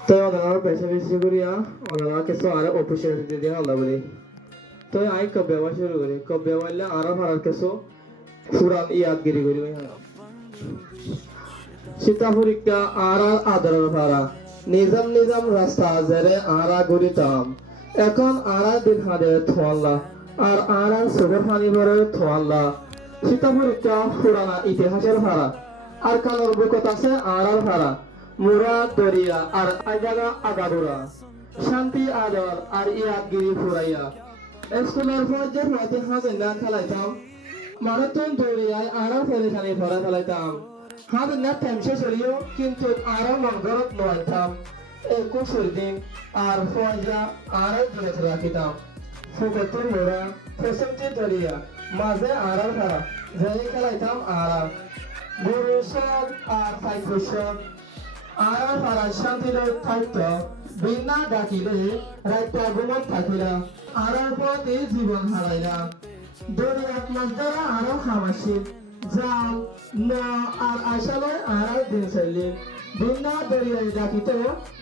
তো ওনারা পেশা বেশি করিয়া ওনারা কিছু আর অপরচুনিটি দিয়ে আলাদা বলি তো আই কবে আবার শুরু করি কবে আবার আরো ভাড়ার কিছু পুরান ইয়াদগিরি করি সীতা পরীক্ষা আর আদরের ভাড়া নিজাম নিজাম রাস্তা জেরে আরা গড়িতাম এখন আরা দিন হাতে থোয়াল্লা আর আরা সুগর পানি ভরে থোয়াল্লা সীতা পরীক্ষা পুরানা ইতিহাসের ভাড়া আর কালোর বুকত আছে আড়ার ভাড়া মুরা দরিয়া আর আজাগা আগাডুরা শান্তি আদর আর ইয়াদগিরি ফুরাইয়া স্কুলের পর্যায়ে প্রতি হাজে না খেলাইতাম মারাথন দৌড়িয়ায় আরো ফেরেখানি ভরা ফেলাইতাম হাত না টেমসে চলিও কিন্তু আরো মনগরত নয়তাম 21 দিন আর ফয়জা আরো দূরে রাখিতাম ফুকতুর মোড়া ফেসন্তি দরিয়া মাঝে আরো ভাড়া যাই খেলাইতাম আরা গুরু সব আর ফাইকুশন আরা ভাড়া শান্তি থাকত বিনা ডাকিলে রাইতা ঘুমত থাকিলা আরার পথে জীবন হারাইলা দরিয়াত মাছ ধরা আরো খামাসি জাল ন আর আশালয় আড়াই দিন চললি বিনা দরিয়ায় ডাকিত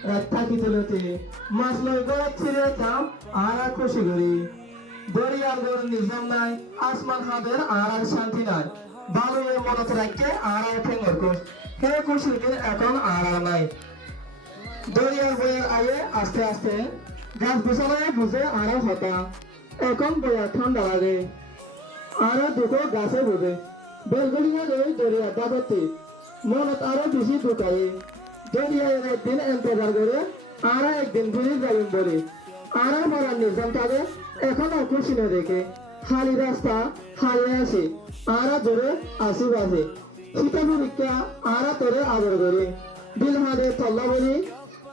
রাত থাকিত লতে মাছ লয় গড়ত ছিঁড়ে দাম আরা খুশি করি দরিয়ার গড় নিজাম নাই আসমান হাতের আর শান্তি নাই বালু এ মনত রাখতে আড়াই ঠেঙ্গর কোষ হে খুশিকে এখন আড়া নাই দরিয়ার বইয়ের আয়ে আস্তে আস্তে গাছ গোছালয়ে বুঝে আরো হতা এখন বইয়া ঠান্ডা লাগে আরো দুটো গাছে বুঝে বেলগড়িয়া রই দরিয়া দাবতি মনত আরো বেশি ঢুকাই দরিয়ায় একদিন এন্তজার করে আরো একদিন ঘুরে যাবেন বলে আরো বড় নিজাম তাদের এখনো খুশি না দেখে খালি রাস্তা হারিয়ে আসে আরো জোরে আসি বাজে সীতা পরীক্ষা আরো তোরে আদর করে দিল হাতে তল্লা বলি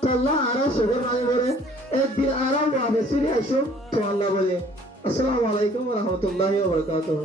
তল্লা আরো সুগর মানি বলে একদিন আরো ওয়াবে সিরে আসো তো আল্লাহ বলে আসসালামু আলাইকুম ওয়া রাহমাতুল্লাহি ওয়া বারাকাতুহু